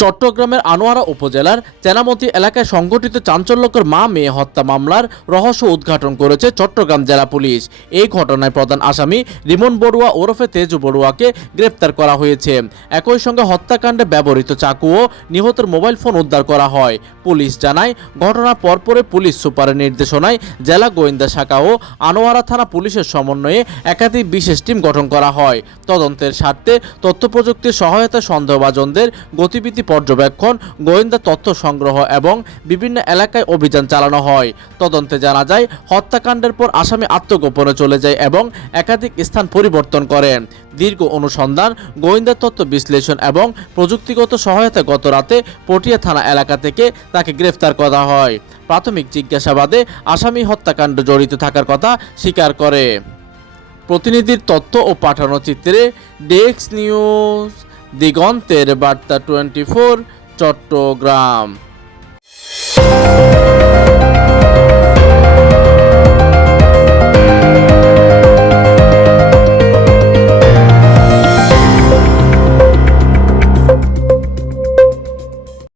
চট্টগ্রামের আনোয়ারা উপজেলার চেনামতি এলাকায় সংঘটিত চাঞ্চল্যকর মা মেয়ে হত্যা মামলার রহস্য উদ্ঘাটন করেছে চট্টগ্রাম জেলা পুলিশ। এই ঘটনায় প্রধান আসামি রিমন বড়ুয়া ওরফে তেজু বড়ুয়াকে গ্রেফতার করা হয়েছে। একই সঙ্গে হত্যাকাণ্ডে ব্যবহৃত চাকু ও নিহতের মোবাইল ফোন উদ্ধার করা হয়। পুলিশ জানায়, ঘটনার পরপরে পুলিশ সুপারের নির্দেশনায় জেলা গোয়েন্দা শাখা ও আনোয়ারা থানা পুলিশের সমন্বয়ে একাধিক বিশেষ টিম গঠন করা হয়। তদন্তের স্বার্থে তথ্য প্রযুক্তির সহায়তায় সন্দেহভাজনদের গতিবিধি পর্যবেক্ষণ, গোয়েন্দা তথ্য সংগ্রহ এবং বিভিন্ন এলাকায় অভিযান চালানো হয়। তদন্তে জানা যায়, হত্যাকাণ্ডের পর আসামি আত্মগোপনে চলে যায় এবং একাধিক স্থান পরিবর্তন করেন। দীর্ঘ অনুসন্ধান, গোয়েন্দা তথ্য বিশ্লেষণ এবং প্রযুক্তিগত সহায়তায় গত রাতে পটিয়া থানা এলাকা থেকে তাকে গ্রেফতার করা হয়। প্রাথমিক জিজ্ঞাসাবাদে আসামি হত্যাকাণ্ডে জড়িত থাকার কথা স্বীকার করে। প্রতিনিধির তথ্য ও পাঠানো চিত্রে ডেস্ক নিউজ, দিগন্তের বার্তা 24, চট্টগ্রাম।